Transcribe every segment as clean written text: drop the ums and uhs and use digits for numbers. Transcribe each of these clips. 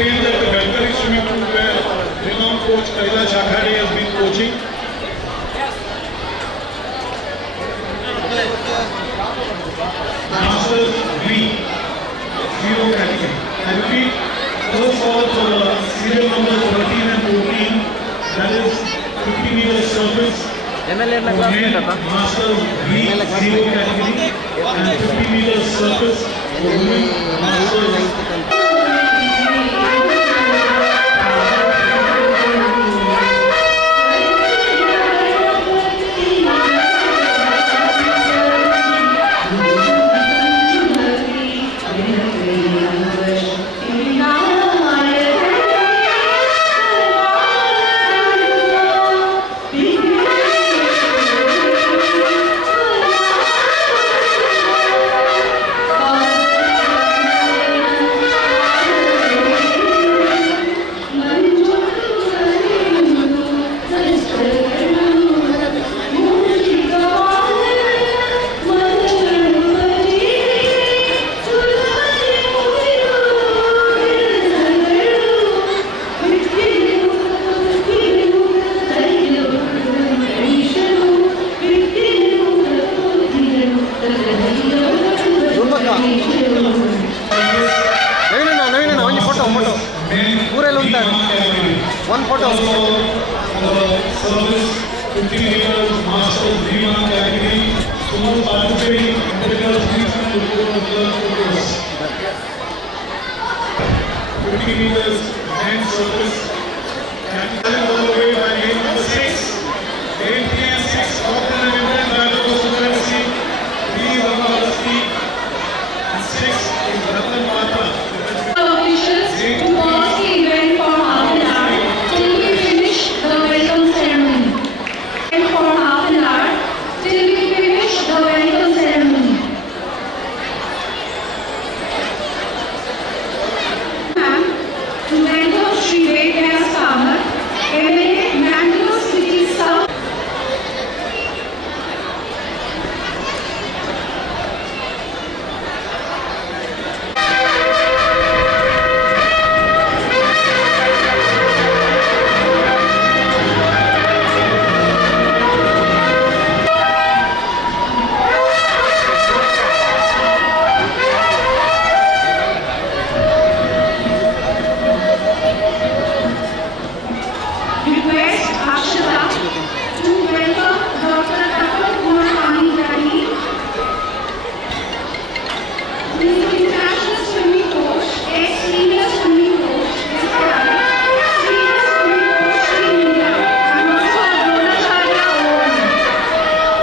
trained at the Belkari swimming pool where renowned coach Kailash Akhade has been coaching. Masters B, 0 category. I repeat, first ball for the serial number 13 and 14, that is 50 meters surface. Masters B, 0 category and 50 meters surface. Masters one photo. Service 50 meters Masters B1 category. Those participating competitors please come to the photos. 50 meters men's surface. Capital all the way by lane number 6. Lane 3 and 6. Captain and Indian Battle Supremacy. 3 Varmalasti. And 6 is Ratan Mata. Officials to pause the event for half an hour till we finish the welcome ceremony. And for half an hour till we finish the welcome ceremony. Ma'am, to welcome Shri Ved Vyas Kamath, MLA, Bangalore City South. Request Akshata to welcome Dr. Tapan Kumar Pani Dani, the international swimming coach, ex-senior swimming coach, senior swimming coach in India, and also a Dronacharya award.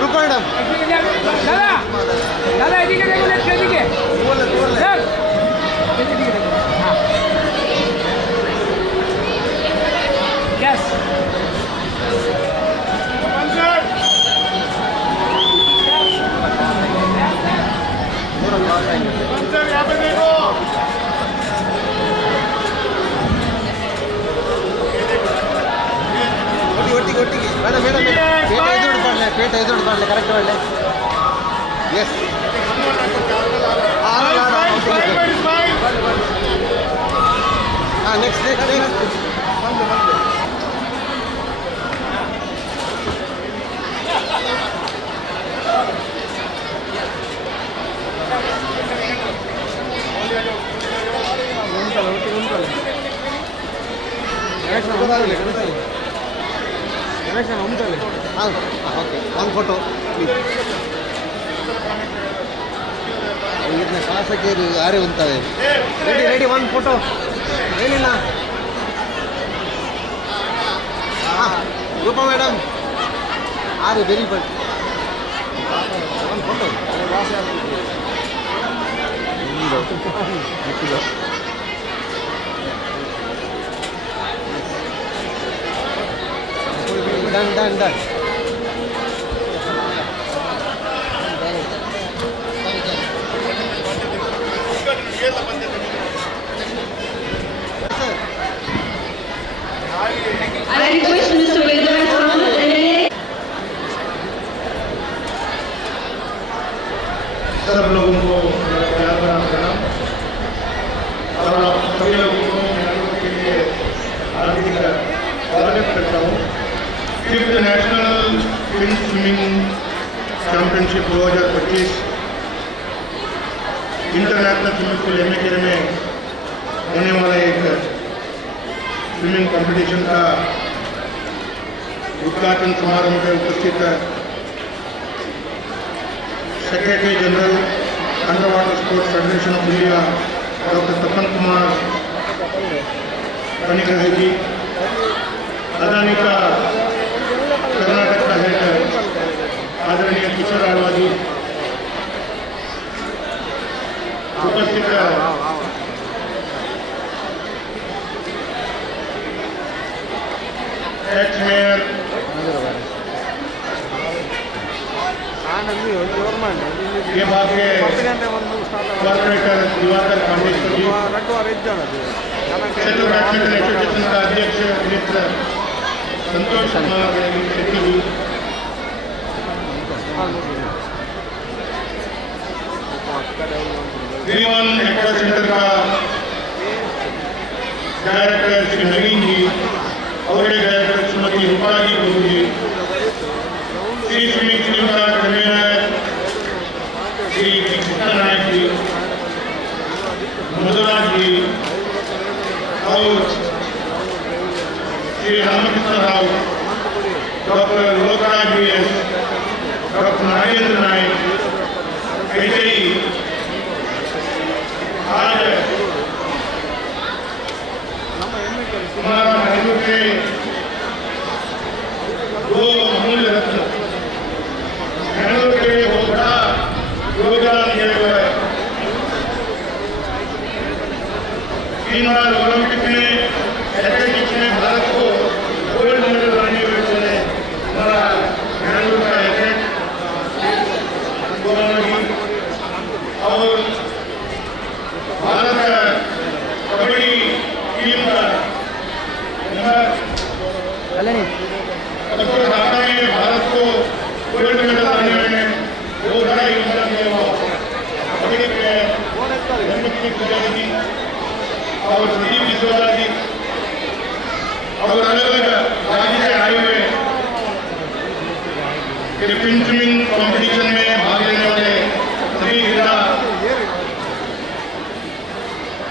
रुको madam दादा एदिके देखो left एदिके left एदिके देखो हां yes puncture puncture यहां पे देखो ಒಟ್ಟಿಗೆ madam madam ಪೇಟ ಎದುರು ಬರಲಿ ಕರೆಕ್ಟ್ ಬರಲಿ yes next okay one photo please ಇದನ್ನ ಶಾಸಕಿ ಯಾರೇ ಉಂಟವೆ ರೆಡಿ ರೆಡಿ ಒನ್ ಫೋಟೋ ಏನಿಲ್ಲ ರೂಪಾ ಮೇಡಮ್ ಆರು very good one photo done done done I request Mr. Ved Vyas Kamath, MLA. सब लोगों को मेरा प्यार भरा प्रणाम और आप सभी लोगों को मेरे के लिए हार्दिक स्वागत करता हूँ। 5th national fin swimming championship 2025 international swimming pool एमएकेरे में होने वाला एक स्विमिंग कंपटीशन का उद्घाटन समारोह में उपस्थित secretary general under water sports federation of India doctor Tapan Kumar Panigrah ji, Adani का कर्नाटक का हेड आदरणीय किशोर आडवा जी, उपस्थित एक्स मेयर ये बात के कॉर्पोरेटर दिवाकर पांडेश्वर जी, सेंट्रल बैडमिंटन एसोसिएशन का अध्यक्ष मित्र संतोष कुमार शेट्टी जी, V1 एक्वा सेंटर का डायरेक्टर श्री नवीन जी और एक डायरेक्टर श्रीमती रूपाली गुरु जी, श्री स्विमिंग टीम का कन्वीनर श्री कृष्ण नायक जी, मधुराज जी और Shri Ramakrishna Rao, doctor Lokraj G S, doctor Nagendra नायक, ऐसे ही आज हमारा महबूब के दो अमूल्य रत्न महबूब के लिए बहुत बड़ा योगदान दिया हुआ है। 3 बार ओलंपिक में एथलेटिक्स में भारत को गोल्ड मेडल लाने वाले हमारा महबूब का एथलेट और भारत कबड्डी टीम का ढाका में भारत को गोल्ड मेडल लाने में बहुत बड़ा योगदान दिया हुआ कबड्डी के धर्मपत्नी पूजा जी और संदीप विश्वनाथ जी और अलग अलग राज्य से आए हुए फिल्म स्विमिंग कॉम्पिटिशन में भाग लेने वाले सभी क्रीड़ा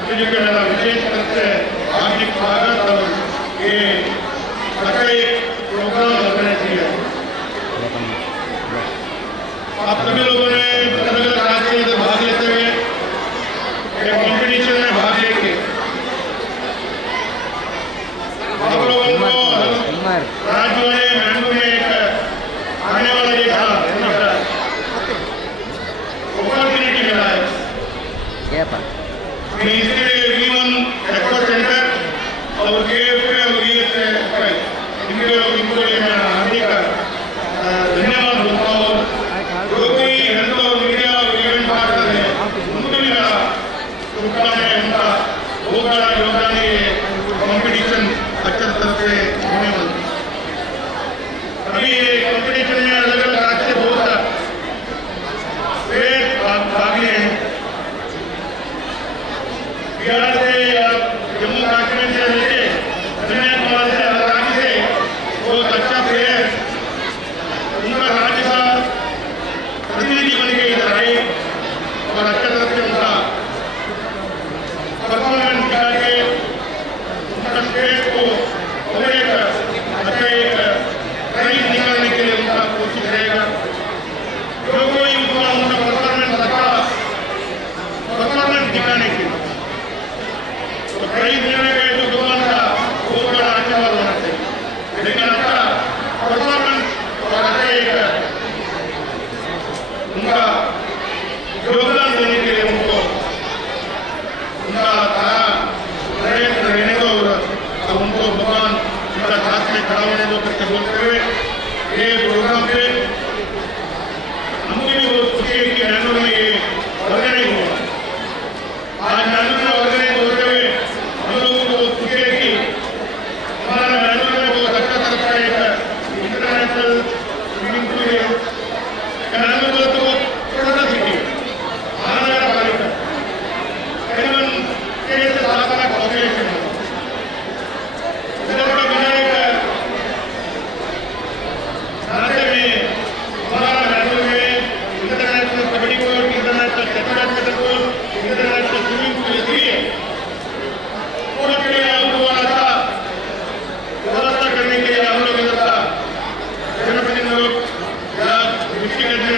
मेरा विशेष रूप से हार्दिक स्वागत और ये एक प्रोग्राम ऑर्गेनाइज है। आप सभी लोगों ने अलग अलग राज्य में भाग लेते हुए कॉम्पिटिशन में भाग लेके आप लोगों को राज्य में मैंगो में एक आने वाला ये अपॉर्चुनिटी मिला है। मैं इसके लिए V1 एक्वा सेंटर और KFK और ESFI इनको लिए मैं हार्दिक धन्यवाद बोलता हूँ। जो भी हेल्थ और मीडिया और इवेंट पार्टनर है उनको भी मेरा शुभकामनाएं, उनका बहुत बड़ा योगदान है ये कॉम्पिटिशन अच्छे तरह से होने वाला। अभी ये कॉम्पिटिशन में अलग अलग राज्य से बहुत भाग लिए हैं।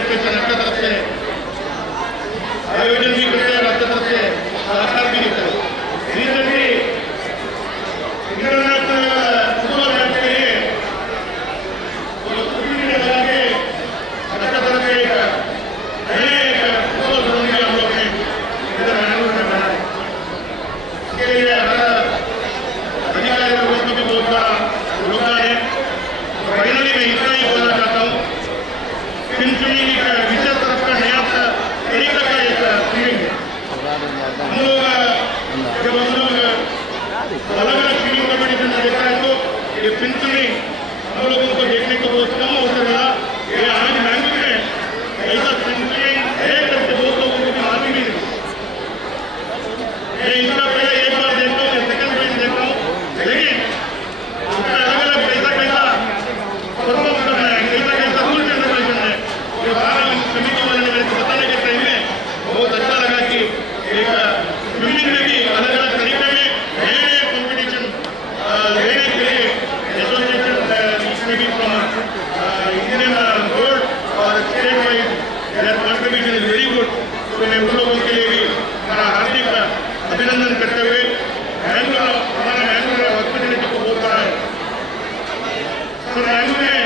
फेडरेशन आपल्या तरफ से आयोजन भी करते हैं, आपल्या तरफ से सहकार भी देते हैं। रिसेंटली इंटरनेशनल फुटबॉल मैच के लिए लगा के आपल्या तरफ से एक फुटबॉल ग्राउंड भी हम लोग ने इधर बैंगलोर में बनाया। इसके लिए हमारा अधिकारी लोगों को भी बहुत बड़ा योगदान है। फाइनली मैं इतना ही बोलना चाहता हूँ, पिंचुनी का विशेष तरफ का नया तरीका का एक फीलिंग है। हम लोग जब हम लोग अलग अलग फीलिंग कॉम्पिटिशन में देखा है तो ये पिंचुनी हम लोगों को देखने को बहुत कम अवसर मिला। ये आज बैंगलोर में ऐसा पिंचुनी है करके बहुत लोगों को भी मालूम ही नहीं। मैं इसका पहले एक बार देखता हूँ, सेकंड टाइम देखता हूँ, लेकिन उसका अलग अलग कैसा कैसा परफॉर्म करना है, कैसा कैसा रूल रेगुलेशन है, ये सारा समिति वाले ने मेरे को बताने के टाइम में बहुत अच्छा लगा कि एक स्विमिंग में भी अलग अलग तरीके में नए नए कॉम्पिटिशन लेने के लिए एसोसिएशन इसमें भी फ्रॉम इंडियन बोर्ड और state wise their contribution is very good. तो मैं उन लोगों के लिए भी हमारा हार्दिक अभिनंदन करते हुए बैंगलोर हमारा बैंगलोर हॉस्पिटलिटी को बहुत बड़ा है। तो बैंगलोर में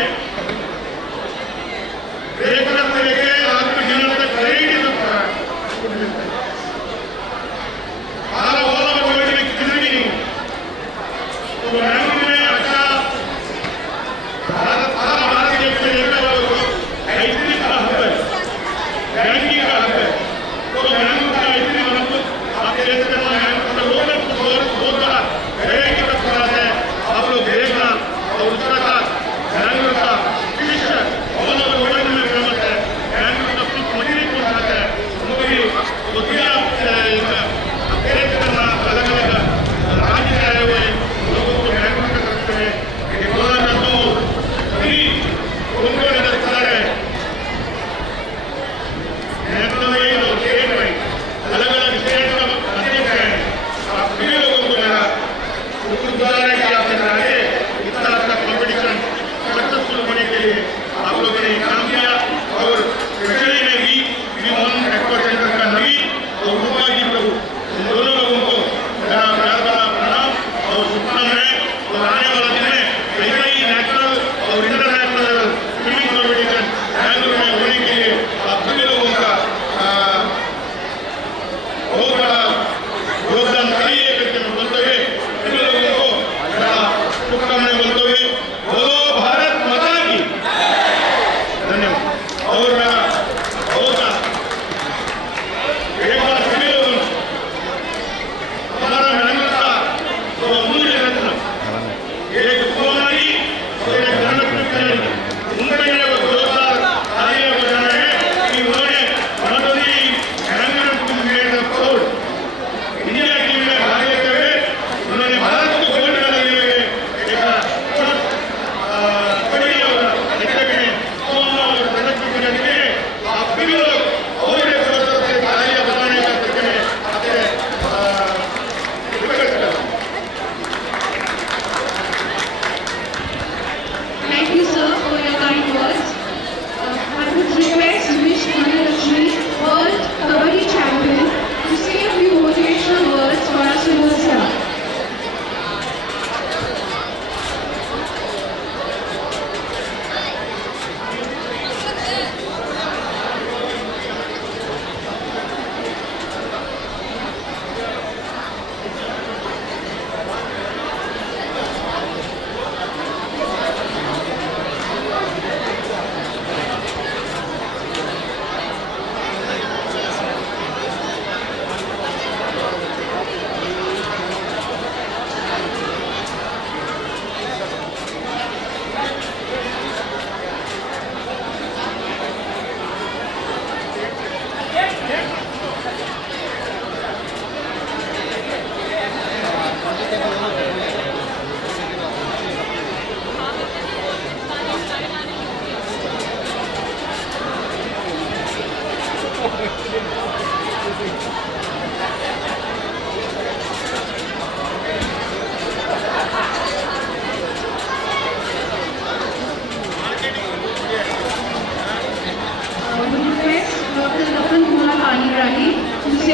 ब्रेकफास्ट से लेके रात में डिनर तक वैरायटी सब सारा वाला कोई भी किसी भी नहीं। तो बैंगलोर में अच्छा भारत देश में देखा आइसक्रीम का हब है, बैंकिंग का हब है। तो बैंगलोर का आइसक्रीम हम लोग आपके देश में लोग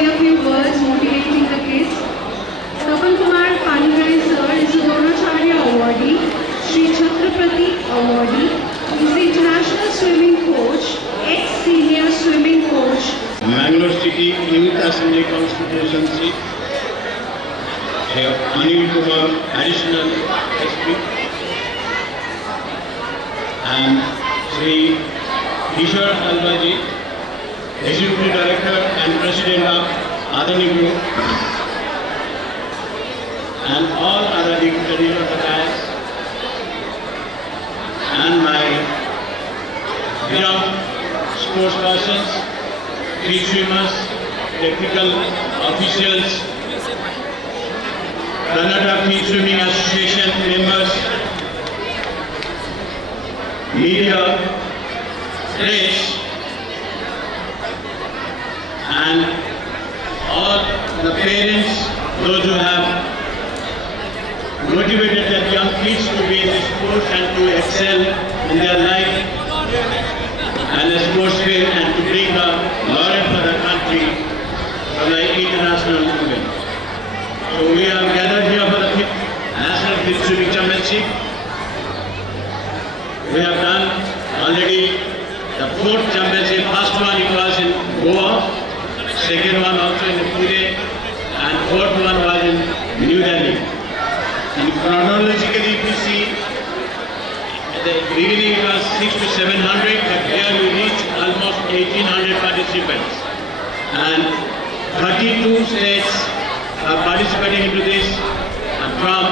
say a few words motivating the kids. Tapan Kumar Panigare sir is a Dronacharya awardee, Sri Chhatrapati awardee. He is the international swimming coach, ex-senior swimming coach. Mangalore City Youth Assembly constituency. Anil Kumar, additional SP, and Sri Kishore Albaji, Executive Director and President of Adani Group, and all other dignitaries of the dais, and my young sports persons, field swimmers, technical officials, Kannada Field Swimming Association members, media, press, and all the parents, those who have motivated their young kids to be in the sports and to excel in their life and a sportsman and to bring the laurel for the country for the international event. So we are gathered here for the National Field Swimming Championship. We have done already the 4th championship. First one it was in Goa, second one also in Pune, and 4th one was in New Delhi. And chronologically, if you see, at the beginning it was 600 to 700, but here we reached almost 1800 participants. And 32 states are participating into this, and from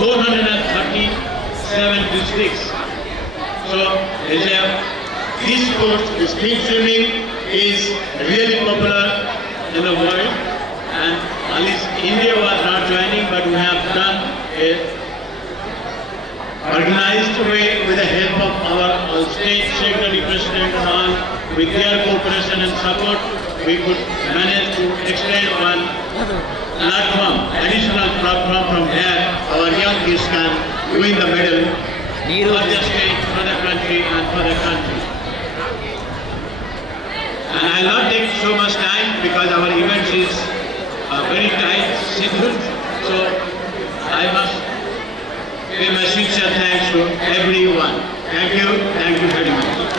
437 districts. So, this sport, this field swimming, is really popular in the world, and at least India was not joining, but we have done a organized way with the help of our state secretary president and all, with their cooperation and support, we could manage to extend one platform, additional platform from where our young kids can win the medal for the state, for the country, and for the country. And I will not take so much time because our event is very tight scheduled. So I must pay my sincere thanks to everyone. Thank you very much.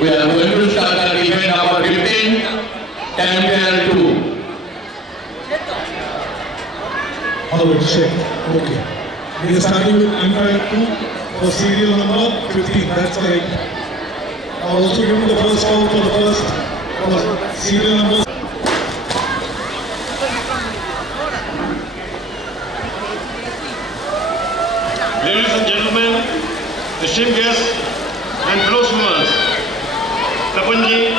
We are going to start our event number 15, Champion 2. Alright, check. Okay. We are starting with Empire 2 for serial number 15. That's correct. I'll also give you the first call for the first serial number. Ladies and gentlemen, esteemed guests and fellow swimmers, Tapanji,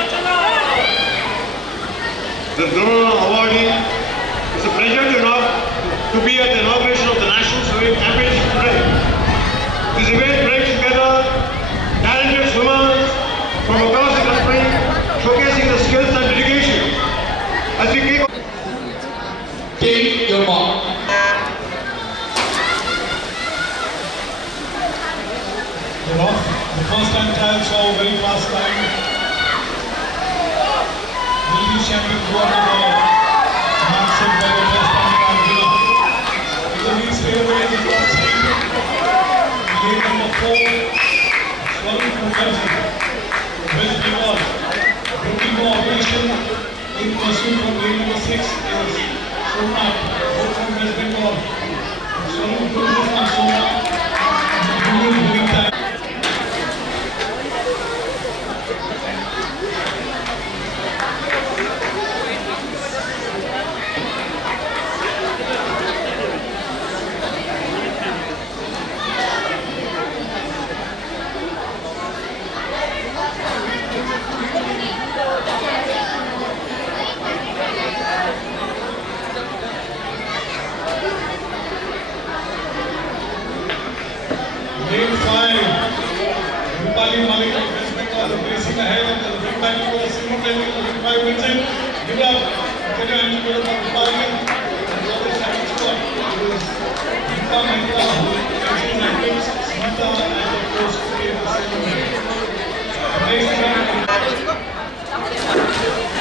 the Drona awardee, it's a pleasure to be at the inauguration of the National Swimming Championship today. This event brings together talented swimmers from across the country, showcasing the skills and dedication. As we kick off, Take your mark. The first time trial saw a very fast time. The English champion throughout the world, not set by the first time trial winner. With the lead straight away in the top speed. Lane number 4, Swarun from Jersey, West Bengal. Looking for operation in pursuit from lane number 6 is Somnath, both from West Bengal. Swarun from Somnath. Moving time. Give it up. Can you answer the parliament? And the other second spot is Deepa Mehta, Smita, and of course, K. Ceremony. Next round.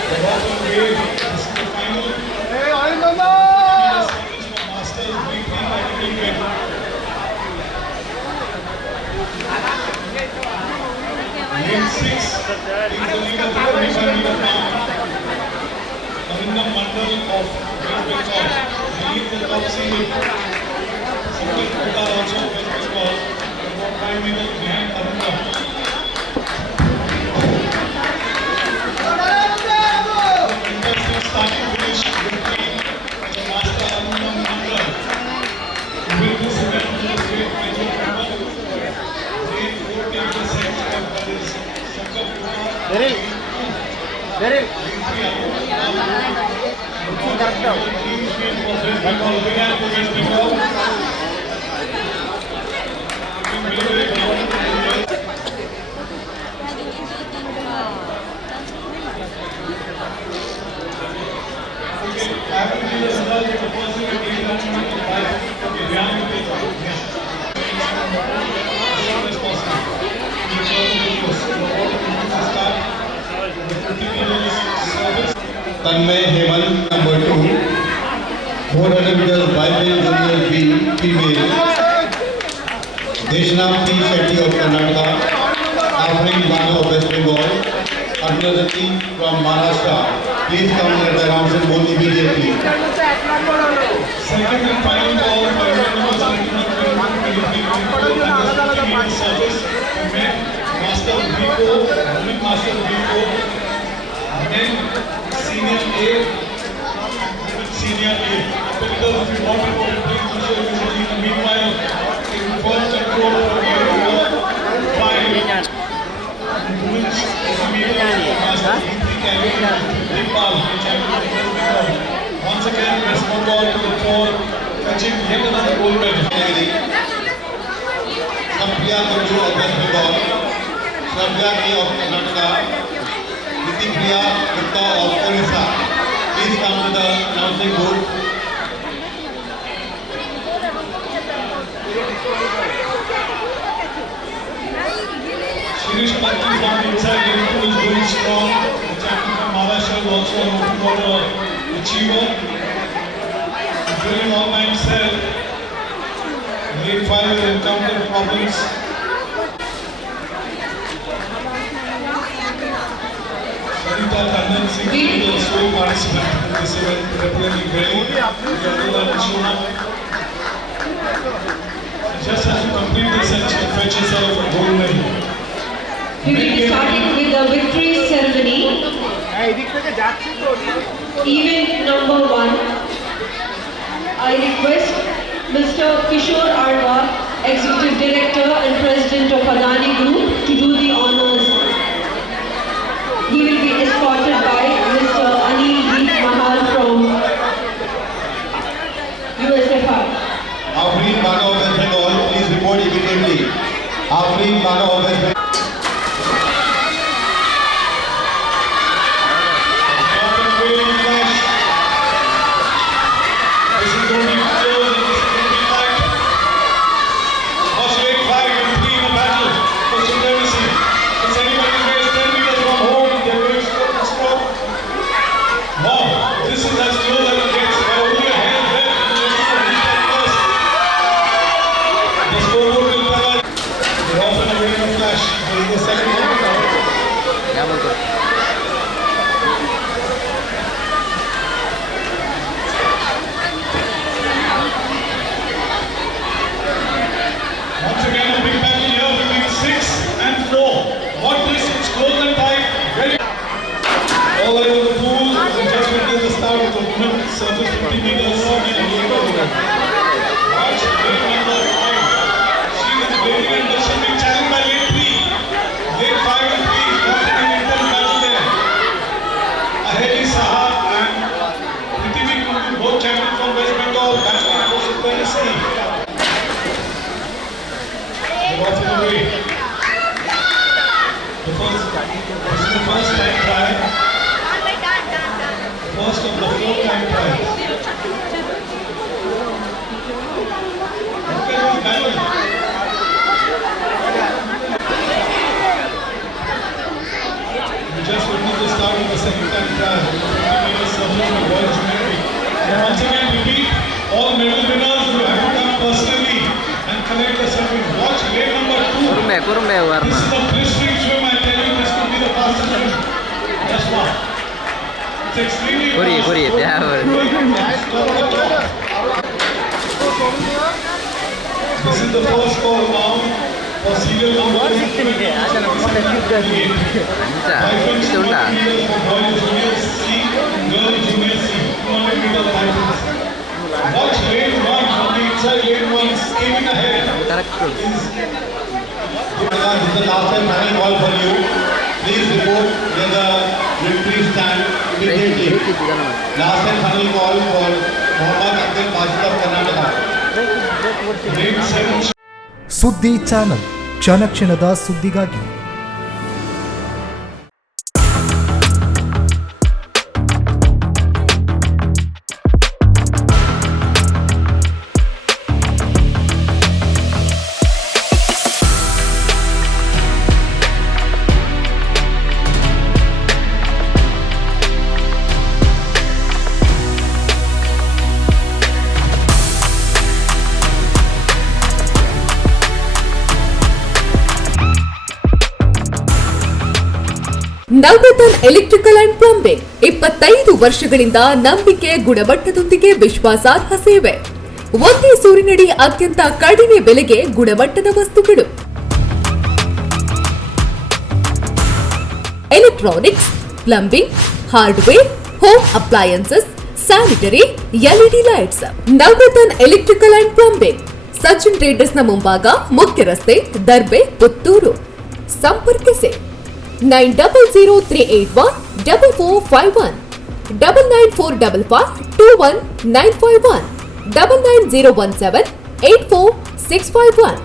The bottom wave. This is the final. Hey, Ananda! Masters VP category. Lane 6 is the leader of the 25-meter mark. Arindam Mandal of West Bengal. He leads the top seed. Sanket Kota also of West Bengal. About 5 meters behind Arindam. Interesting starting finish victory for the master Arindam Mandal. Who will this event to the state major member. Lane 4 takes the second step, that is Sanket Kota. Daryl. Daryl. Correct out. Tanmay Hemal, number 2, 400 meters biplane junior B, female. Deshnam P. Shetty of Karnataka, Afrin Bano of West Bengal, Arjunati from Maharashtra. Please come and get the rounds and both immediately. Second and final ball for Indian service. Master Vico, Women Master Vico, men Senior A, Women Senior A. Because if you want to go to please do so immediately. Meanwhile, in first control for India, 5 women's senior master Iqbal, once again, West Bengal to the floor, fetching yet another gold medal. Sampriya Kundu of West Bengal, Shravya A of Karnataka, Nitipriya Gupta of Orissa. Please come to the announcing booth. Shirish Patti from the inside game two is going strong. The champion from Maharashtra is also an open water achiever. Doing all by himself. Lane 5 will encounter problems. Sarita Tandon Singh is the sole participant in this event, representing Delhi. The other one is shown up. Just has to complete this and she'll fetch herself a gold medal. We will be starting with the victory ceremony. Event number 1. I request Mr. Kishore Arwa, Executive Director and President of Adani Group, to do the honors. He will be escorted by Mr. Anil Deep Mahal from USFR. Afrin Bano of West Bengal, please report immediately. Afrin Bano of West Bengal. Once again, a big battle here between 6 and 4. What this is close and tight. Very all over the pool. We just witnessed the start of the women's surface 50 meters. Watch lane number 5. She is waiting and she's being challenged by lane 3. Lane 5 and 3 is not an intense battle there. Aheli Saha and Prithvi Kundu, both champions from West Bengal, batsman from Tennessee. Off in the way. This is the first time try. time trials. Okay, you balance. We just witnessed the start of the second time trial. 50 meters submission of boys junior team. Once again, repeat, all medal winners will have to come personally and collect the circuit. Watch lane number 2. കുറുമ്പേ This Varma is a blistering swim. I tell you, this could be the fastest swim. Just one. It's extremely കുരി fast. കുരി This is the first call now for serial number 2. ഇതുണ്ടാ For boys junior C, girls junior C, 200 meter titles. Watch lane 1 from the inside lane 1 skimming ahead. Correct This is the last and final call for you. Please report where the victory stand immediately. Last and final call for Mohammad Akhtar Bajid of Karnataka. Lane 7. ಸುದ್ದಿ channel ಕ್ಷಣ ಕ್ಷಣದ ಸುದ್ದಿಗಾಗಿ. Navratna electrical and plumbing 25 ವರ್ಷಗಳಿಂದ ನಂಬಿಕೆ ಗುಣಮಟ್ಟದೊಂದಿಗೆ ವಿಶ್ವಾಸಾರ್ಹ ಸೇವೆ. ಒಂದೇ ಸೂರಿನಡಿ ಅತ್ಯಂತ ಕಡಿಮೆ ಬೆಲೆಗೆ ಗುಣಮಟ್ಟದ ವಸ್ತುಗಳು. Electronics, plumbing, hardware, home appliances, sanitary, LED lights. Navaratna electrical and plumbing, Sachin ಟ್ರೇಡರ್ಸ್ನ ಮುಂಭಾಗ, ಮುಖ್ಯ ರಸ್ತೆ, ದರ್ಬೆ, ಪುತ್ತೂರು. ಸಂಪರ್ಕಿಸಿ 9003814451 994552191 990178461.